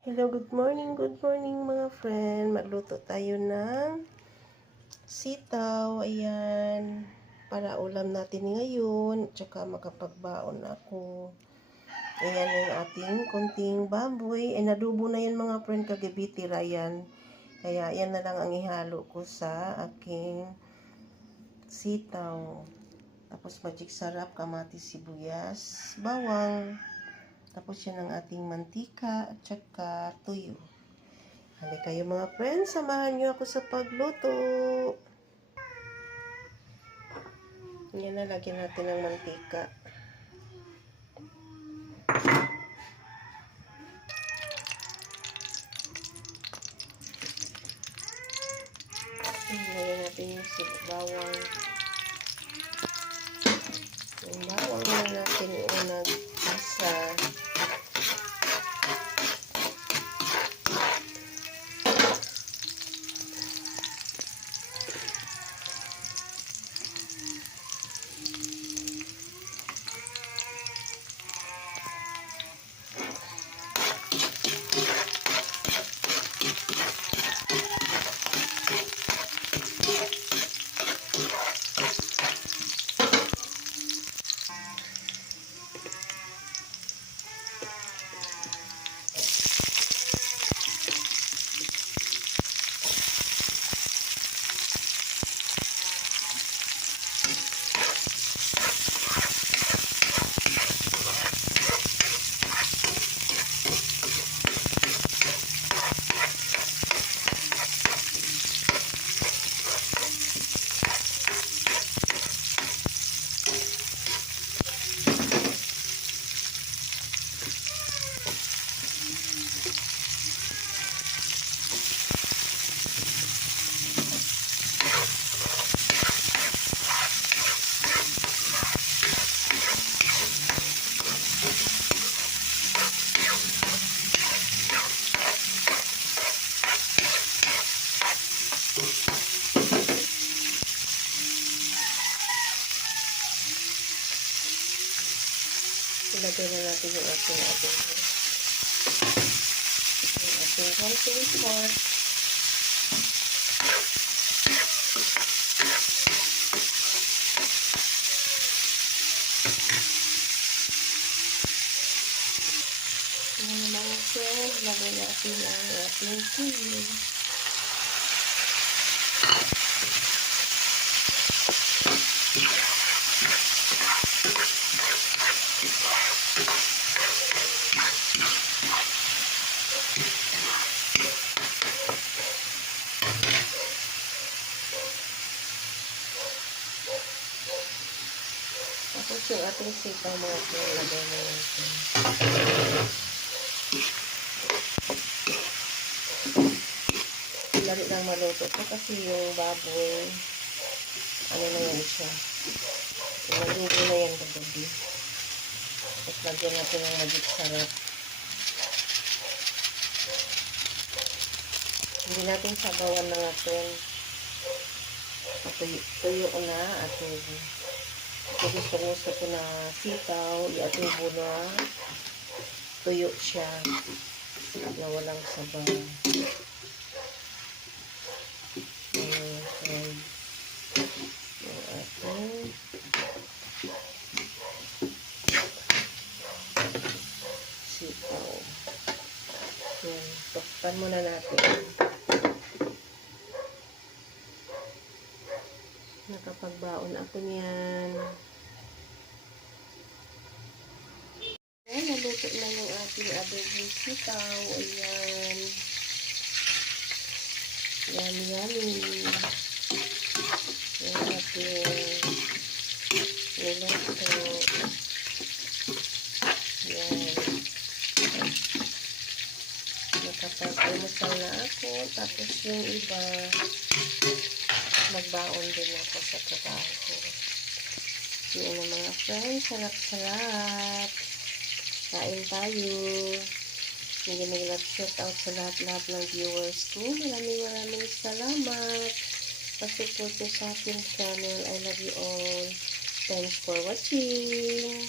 Hello, good morning mga friend. Magluto tayo ng sitaw. Ayan. Para ulam natin ngayon. Tsaka makapagbaon ako. Ayan yung ating konting baboy. Nadubo na yan mga friend kagabi, tira yan. Kaya yan na lang ang ihalo ko sa aking sitaw. Tapos magic sarap, kamatis, sibuyas, bawang. Tapos yan ang ating mantika at saka tuyo. Halika kayo mga friends, samahan nyo ako sa pagluto. Yan na, lagyan natin ng mantika. Lagyan natin yung bawang. Yung bawang na natin yung nag-isa. Ilagay na natin yung ating konting pork. Yung mga friends, lagay natin ang ating chili. Tapos yung ating sitaw mga friends, lagay na natin. Lari lang maluto ito kasi yung baboy, ano na yan siya. Naluto na yan kagabi. Tapos lagyan natin ng magic sarap. Hindi natin sabawan na natin. Tuyo na at gusto ko na sitaw, i-ating na tuyo siya na walang sabaw. Yung ating sitaw. Yan, tukpan muna natin. Nakapagbaon ako niyan. Ayan, naluto na yung ating adobong sitaw. Ayan. Yummy. Yung ating niluto. Ayan. Nakapag-almusal na ako. Tapos yung iba, magbaon din ako sa trabaho ko. Yun ang mga friends, sarap-sarap. Kain tayo. Hindi nag-shout out sa lahat-lahat ng viewers ko. Maraming salamat. Pag-support nyo sa aking channel. I love you all. Thanks for watching.